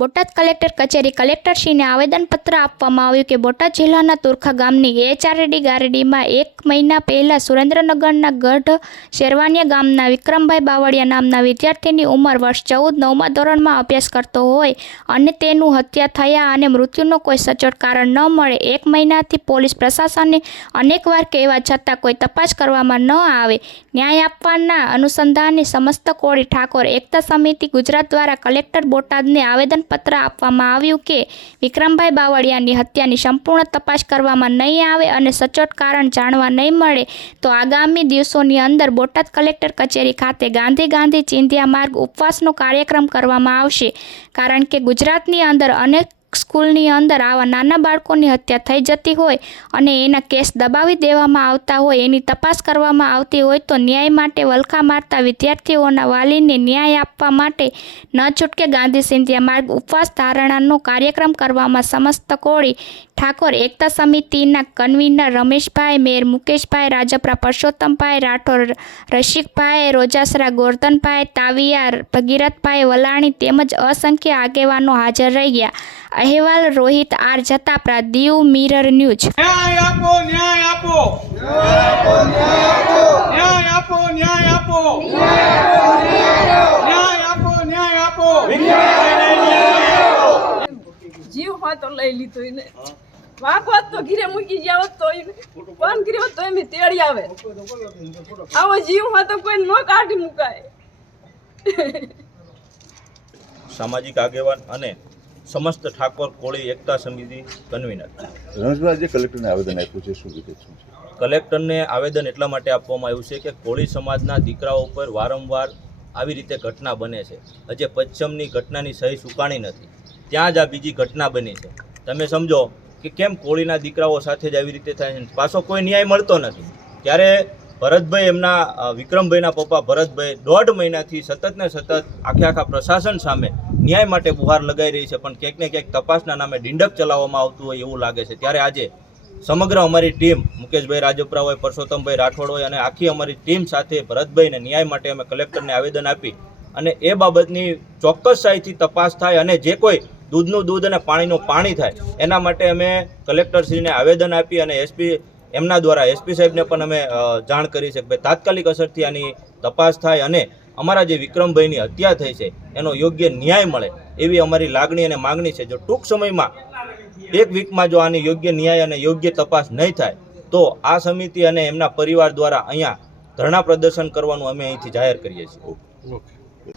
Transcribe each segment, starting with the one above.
Botad collector કચેરી કલેક્ટરશ્રીને આવેદનપત્ર આપવામાં આવ્યું કે બોટાદ જિલ્લાના તુરખા ગામની HRD ગારડીમાં 1 મહિના પહેલાં સુરેન્દ્રનગરના ગઢ શેરવાનિયા ગામના વિક્રમભાઈ બાવળિયા નામના વિદ્યાર્થીની ઉંમર વર્ષ 14 9મા ધોરણમાં અભ્યાસ કરતો હોય અને તેનું હત્યા થયા અને મૃત્યુનો કોઈ સચોટ કારણ ન મળે 1 મહિનાથી પોલીસ પ્રશાસનને અનેકવાર કહેવા છતાં કોઈ તપાસ કરવામાં ન આવે ન્યાય આપવાના અનુસંધાને સમસ્ત કોળી ઠાકોર એકતા સમિતિ ગુજરાત દ્વારા કલેક્ટર બોટાદને આવેદનપત્ર આપવામાં આવ્યું કે વિક્રમભાઈ બાવળિયાની હત્યાની સંપૂર્ણ તપાસ કરવામાં નહીં આવે અને સચોટ કારણ જાણવા નહીં મળે તો આગામી દિવસોની અંદર બોટાદ કલેક્ટર કચેરી ખાતે ગાંધી ચિંધ્યા માર્ગ ઉપવાસનો કાર્યક્રમ કરવામાં આવશે કારણ કે ગુજરાતની અંદર અનેક સ્કૂલની અંદર આવા નાના બાળકોની હત્યા થઈ જતી હોય અને એના કેસ દબાવી દેવામાં આવતા હોય એની તપાસ કરવામાં આવતી હોય તો ન્યાય માટે વલખા મારતા વિદ્યાર્થીઓના વાલીને ન્યાય આપવા માટે ન છૂટકે ગાંધી ચિંધ્યા માર્ગ ઉપવાસ ધારણાનો કાર્યક્રમ કરવામાં સમસ્ત કોળી ઠાકોર એકતા સમિતિના કન્વીનર રમેશભાઈ મેર મુકેશભાઈ રાજપરા પરસોત્તમભાઈ રાઠોડ રસિકભાઈ રોજાસરા ગોરધનભાઈ તાવિયા ભગીરથભાઈ વલાણી તેમજ અસંખ્ય આગેવાનો હાજર રહ્યા। અહેવાલ Rohit R Jatapara, Diu Mirror News. ન્યાય આપો ન્યાય આપો ન્યાય આપો ન્યાય આપો ન્યાય આપો ન્યાય આપો ન્યાય આપો ન્યાય આપો। જીવ હોય તો લઈ લીધો એને વાપ હોત તો ઘીરે મૂકી ગયા હોત તો બંધ કર્યો હોત તો એમ તેડી આવે આવો જીવ હોય તો કોઈ ન કાઢી મુકાય। સામાજિક આગેવાન અને સમસ્ત ઠાકોર કોળી એકતા સમિતિ કન્વીનર રમેશભાઈ, જે કલેક્ટરને આવેદન આપ્યું છે શું વિગત શું છે? કલેક્ટરને આવેદન એટલા માટે આપવામાં આવ્યું છે કે કોળી સમાજના દીકરાઓ પર વારંવાર આવી રીતે ઘટના બને છે। હજે પશ્ચિમની ઘટનાની સહી સુકાણી નથી, ત્યાં જ આ બીજી ઘટના બની છે। તમે સમજો કે કેમ કોળીના દીકરાઓ સાથે જ આવી રીતે થાય છે, પાછો કોઈ ન્યાય મળતો નથી। ત્યારે ભરતભાઈ, એમના વિક્રમભાઈના પપ્પા ભરતભાઈ 1.5 મહિનાથી સતત ને સતત આખા પ્રશાસન સામે ન્યાય માટે બુહાર લગાઈ રહી છે, પણ ક્યાંક ને ક્યાંક તપાસના નામે ઢીંડક ચલાવવામાં આવતું હોય એવું લાગે છે। ત્યારે આજે સમગ્ર અમારી ટીમ, મુકેશભાઈ રાજપરા હોય, પરસોત્તમભાઈ રાઠોડ હોય અને આખી અમારી ટીમ સાથે ભરતભાઈને ન્યાય માટે અમે કલેક્ટરને આવેદન આપી અને એ બાબતની ચોક્કસતાથી તપાસ થાય અને જે કોઈ દૂધનું દૂધ અને પાણીનું પાણી થાય એના માટે અમે કલેક્ટરશ્રીને આવેદન આપી અને એસપી એમના દ્વારા એસપી સાહેબને પણ અમે જાણ કરી છે કે ભાઈ તાત્કાલિક અસરથી આની તપાસ થાય અને અમારા જે વિક્રમભાઈની હત્યા થઈ છે એનો યોગ્ય ન્યાય મળે એવી અમારી લાગણી અને માગણી છે। જો ટૂંક સમયમાં 1 વીકમાં જો આની યોગ્ય ન્યાય અને યોગ્ય તપાસ નહીં થાય તો આ સમિતિ અને એમના પરિવાર દ્વારા અહીંયા ધરણા પ્રદર્શન કરવાનું અમે અહીંથી જાહેર કરીએ છીએ।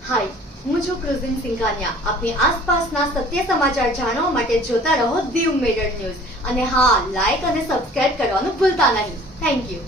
હાય, હું છું ક્રુઝિન સિંઘાનિયા। આપની આસપાસના સત્ય સમાચાર જાણવા માટે જોતા રહો દીવ મિરર ન્યૂઝ અને હા, લાઈક અને સબસ્ક્રાઇબ કરવાનું ભૂલતા નહીં। Thank you.